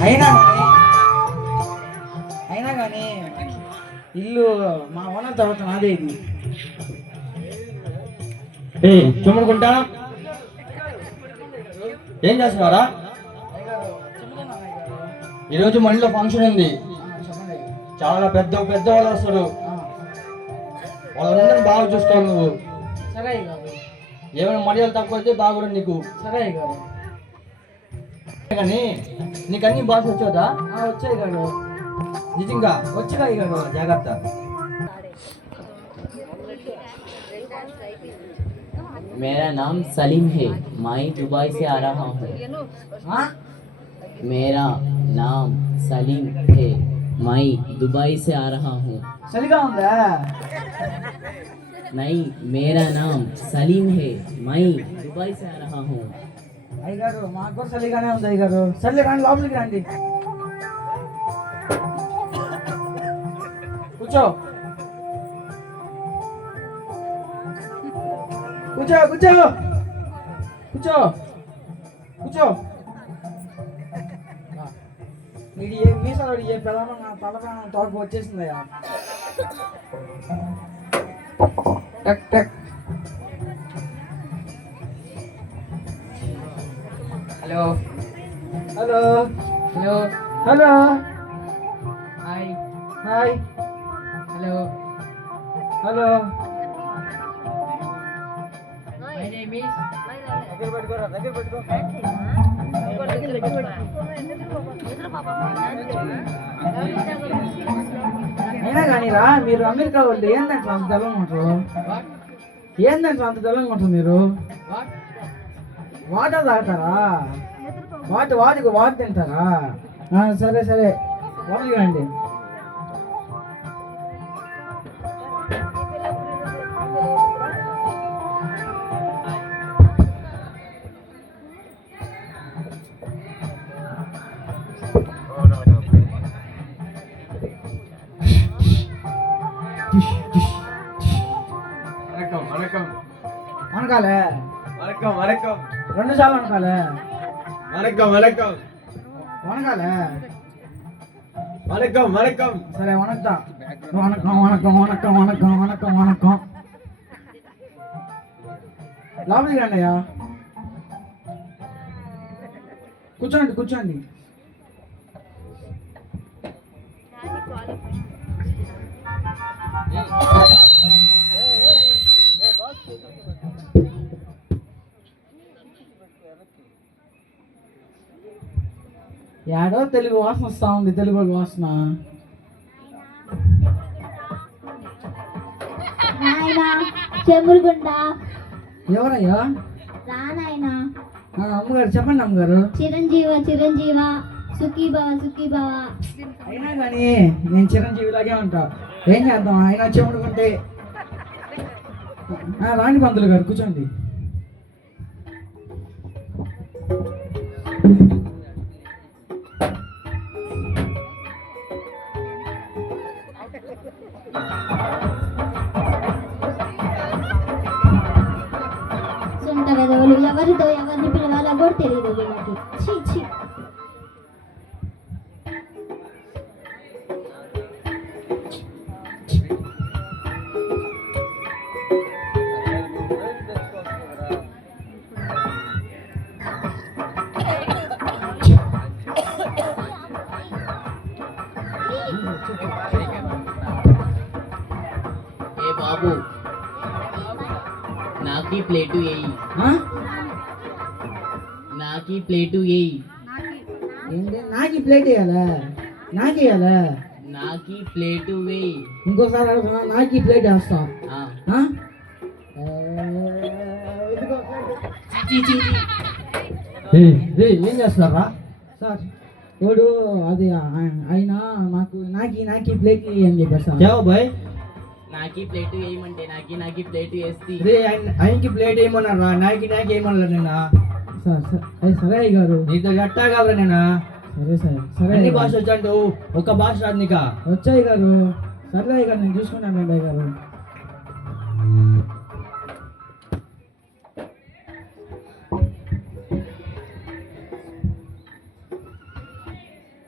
అయినా అయినా కానీ ఇల్లు మా ఓనర్ తర్వాత నాదే ఇది. చుమ్ముకుంటా ఏం చేస్తున్నారా? ఈరోజు మళ్ళీ ఫంక్షన్ ఉంది. చాలా పెద్ద పెద్ద వాళ్ళు వస్తారు. వాళ్ళందరినీ బాగా చూసుకోవాలి నువ్వు. సరే గారు. ఏమైనా మర్యాదలు తక్కువ అయితే బాగుండు నీకు. సరే గారు. కానీ నీకు అన్ని బాగా వచ్చేదా? వచ్చాయి గారు. నిజంగా వచ్చాయి గారు. జాగ్రత్త. मेरा नाम सलीम है, मैं दुबई से आ रहा हूँ। मेरा नाम सलीम है, मैं दुबई से आ रहा हूँ। చలిగా ఉందా? नहीं, मेरा नाम सलीम है, मैं दुबई से आ रहा हूँ। అయ్యగారు మాకు కూడా చలిగానే ఉంది అయ్యగారు. సర్లే రండి, లోపలికి రండి. కూర్చో కూర్చో కూర్చో కూర్చో కూర్చో. నీడు ఏ మీసాలు ఏ పిల్లలు నా తలప్రాణం తోటకు వచ్చేసిందయ్యా. టక్ టక్. Hello hello hello hello hi hi hello hello. My name is అయినా కానీ రా, మీరు అమెరికా వాళ్ళు ఏందంటే అంత తెలంగా ఉంటారు? ఏందంటే అంత తెలంగా ఉంటారు మీరు? వాటర్ తాగుతారా? వాటర్ తింటారా? సరే సరే, లోపలికి రండి. వనకాలే, రెండు సార్లు వనకాలే, సరే వనక్తా. వనక్కం వనక్కం వనక్కం వనక్కం వనక్కం వనక్కం. లోపలికి రండి అయ్యా. కూర్చోండి కూర్చోండి. ఏడో తెలుగు వాసన వస్తా ఉంది, తెలుగు వాసన. చెమురుగుండ ఎవరయ్యా? రానాయనా. అమ్మగారు చెప్పండి అమ్మగారు. చిరంజీవ చిరంజీవ సుఖీ భవ సుఖీ భవ. అయినా కానీ నేను చిరంజీవిలాగే ఉంటా. ఏం చేద్దాం, అయినా చెముడుకుంటే. రాణి పంతులు గారు కూర్చోండి. సొంత వెదవులు ఎవరితో ఎవరిని పిలవాలో కూడా తెలియదు వీళ్ళకి. ఛీ ఛీ. ఏ బాబు నాకి ప్లేటు వేయి, నాకి ప్లేటు వేయి, ఏంటి నాకు ఈ ప్లేట్ వేయాలా? నాకేయాలా? నాకి ప్లేటు వేయి. ఇంకోసారి అడుగుతున్నా, నాకు ఈ ప్లేట్ వేస్తా. ఏం చేస్తున్నారా సార్? ఎవడు అది ఆయన నాకు ప్లేట్ అని చెప్పారు సార్. బాయ్ నాకి ప్లేటు వేయమంటే నాకి ప్లేటు వేస్తే ఆయనకి ప్లేట్ వేయమన్నారా? నాకి వేయమన్నా నిన్న. సార్ సరే అయ్య గారు. నీతో ఎట్టాగలరా నేను? సరే సరే సరే. అన్ని భాష వచ్చాడు, ఒక భాష రాదు నీకా? వచ్చాయి గారు. సరే అయ్య గారు, నేను చూసుకున్నాను అయ్య గారు.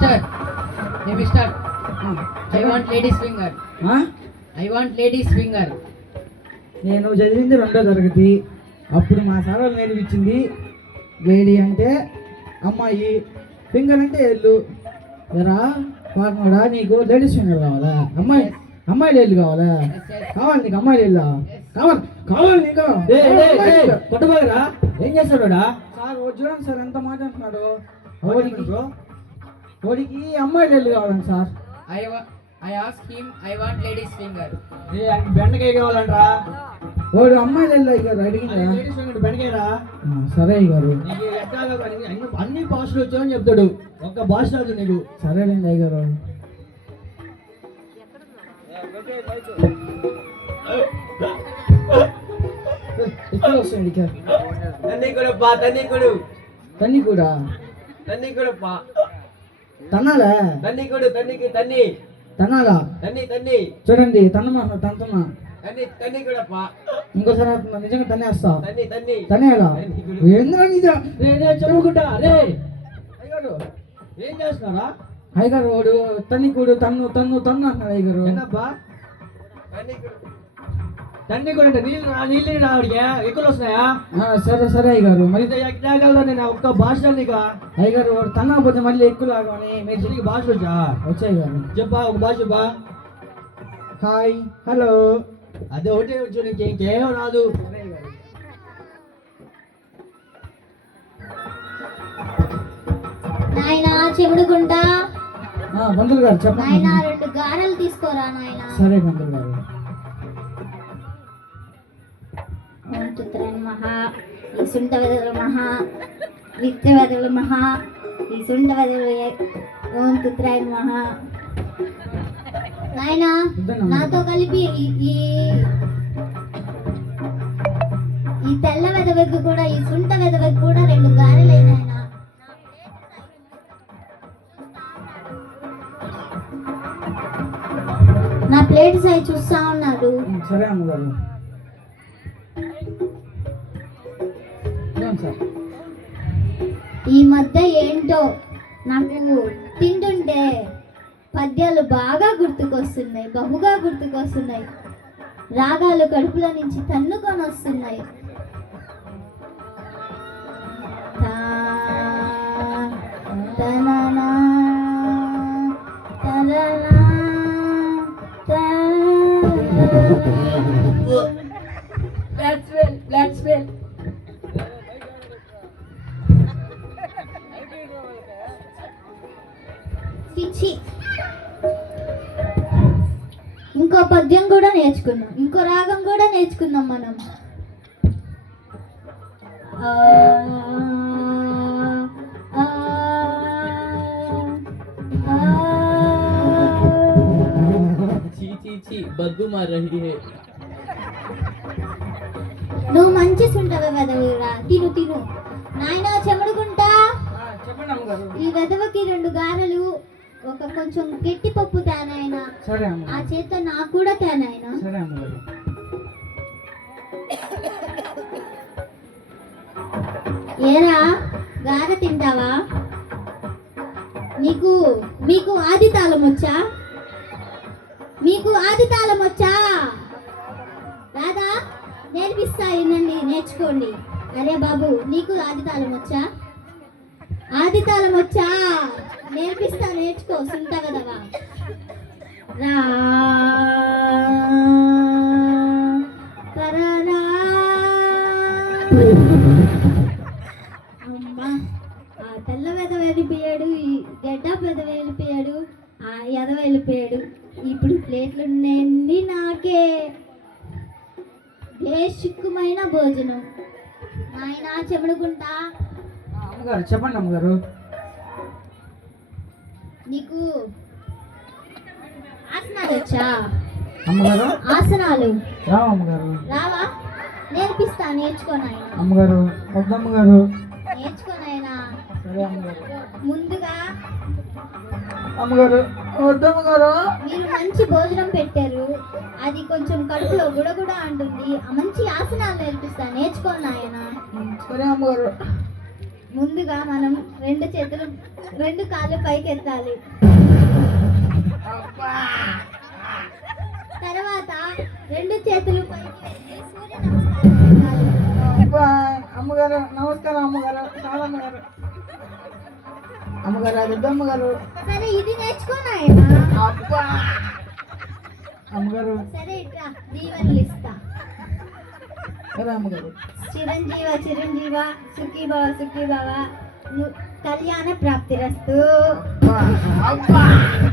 Mister I want ladies finger. ఆ? I want ladies finger. నేను చదివింది 2వ తరగతి. అప్పుడు మా సార్ వాళ్ళు నేర్పించింది వేడి అంటే అమ్మాయి, ఫింగర్ అంటే ఎల్లు. ఎరా పాకమడా, నీకు లేడీస్ ఫింగర్ కావాలా? అమ్మాయి లేళ్ళు కావాలా? కావాలి నీకు అమ్మాయి లేళ్ళా? కావాలి నీకు? కొట్టబోయరా ఏం చేస్తాడా? సార్ చూడండి సార్ ఎంత మాట అంటున్నాడు. వాడికి అమ్మాయి లేళ్ళు కావాలండి sir. I asked him, I want ladies finger. బెండకాయ కావాలంటరా? వాడు అమ్మాయి లేళ్ళు అయ్యారు అడిగిందా? బెండకాయరా? సరే అయ్యారు. నీకు ఎట్లా అన్ని భాషలు వచ్చావని చెప్తాడు, ఒక్క భాష రాదు నీకు. సరేనండి అయ్యారు. ఇక్కడ వస్తుంది ఇక్కడ. తన్ని కూడా తన్నాలా? తన్నాలా? చూడండి తన్నుతున్నా. ఇంకోసారి అంటున్నా, నిజంగా తన్నేస్తా. తనేలా? ఎందుకంటే చెప్పుకుంటా రే అయ్యారు ఏం చేస్తున్నారా? అయ్యగారు వాడు తన్నికుడు తన్ను అంటున్నాడు అయ్యగారు. ఏంటబ్బా తన్ని కూడా నీళ్ళు రావడికి ఎక్కువ వస్తున్నాయా? సరే అయ్యగారు. మరి ఎక్కగలరా? నేను ఒక్క భాష నీకు అయ్యగారు వాడు తన్నకపోతే మళ్ళీ ఎక్కువ లాగాని మీరు నీకు భాష వచ్చాయి గారు. చెప్పా ఒక భాష బా. హాయ్ హలో అదే ఒకటే వచ్చు, ఇంకేం రాదు. నాయనా చెముడుకుంటా. పంతులు గారు చెప్పండి. నాయనా 2 గారెలు తీసుకోరా నాయనా. సరే పంతులు గారు. ఓం తుత్రాయణ మహా ఈసుంట వెదల మహా నిత్య వెదల మహా ఈసుంట వెదల ఓం తుత్రాయణ మహా. నాయనా నాతో కలిపి ఈ తెల్ల వెదవెగ్గు కూడా ఈ సుంట వెదవెగ్గు కూడా 2 గారెలు అయినాయనా. నా ప్లేట్ సైజ్ చూస్తా ఉన్నాడు. సరే అమ్మగారు. ఈ మధ్య ఏంటో నాకు తింటుంటే పద్యాలు బాగా గుర్తుకొస్తున్నాయి, బహుగా గుర్తుకొస్తున్నాయి. రాగాలు కడుపులో నుంచి తన్నుకొని వస్తున్నాయి. ఇంకో పద్యం కూడా నేర్చుకున్నాం, ఇంకో రాగం కూడా నేర్చుకున్నాం మనం. బగ్గు మార్ రహీ హై. నువ్వు మంచి సుంటవే వెదవురా, తిను నాయనా చెమడుకుంటా. చెప్పండి అమ్మగారు. ఈ వెదవకి 2 గారెలు, ఒక కొంచెం గట్టి పప్పు తేనాయనా. సరే అమ్మ. ఆ చేత నాకు కూడా తేనాయనా. సరే అమ్మగారు. ఏరా గారె తింటావా? మీకు ఆది తాళం వచ్చా? రాదా? నేర్పిస్తా, వినండి, నేర్చుకోండి. అరే బాబు, నీకు ఆది తాళం వచ్చా? నేర్పిస్తా, నేర్చుకో. సుంట కదవా. రా అమ్మా, ఆ తెల్ల వెద వెళ్ళిపోయాడు, ఈ గడ్డ పెద వెళ్ళిపోయాడు, ఆ ఎద వెళ్ళిపోయాడు. ఇప్పుడు ప్లేట్లు నిండి నాకే బేసిక్కుమైన భోజనం. నాయనా చెమడుకుంటా. అమ్మగారు చెప్పండి అమ్మగారు. నీకు ఆసనాలు వచ్చా? అమ్మగారు ఆసనాలు రావు అమ్మగారు. రావా? నేర్పిస్తా, నేర్చుకో నాయనా. అమ్మగారు వద్దమ్మగారు. నేర్చుకో నాయనా. సరే అమ్మగారు. ముందుగా అమ్మగారు వద్దమ్మగారు. మీరు మంచి భోజనం పెట్టారు, అది కొంచెం కడుపులో గుడగుడ అంటుంది. ఆ మంచి ఆసనాలు నేర్పిస్తా, నేర్చుకో నాయనా. సరే అమ్మగారు. ముందుగా మనం రెండు కాళ్ళు పైకి ఎత్తాలి. తర్వాత రెండు చేతులు పైకి ఎత్తి సూర్య నమస్కారం పెట్టాలి. అబ్బా, అమ్మగారు నమస్కారం అమ్మగారు, చాలా అమ్మగారు. అమ్మగారు అది వద్దు అమ్మగారు. సరే ఇది నేర్చుకో నాయనా. అబ్బా అమ్మగారు. సరే ఇట్రా దీవెనలు ఇస్తా. సరే అమ్మగారు. చిరంజీవ చిరంజీవ సుఖీ భవ సుఖీ భవ కళ్యాణ ప్రాప్తిరస్తు. అబ్బా, అబ్బా.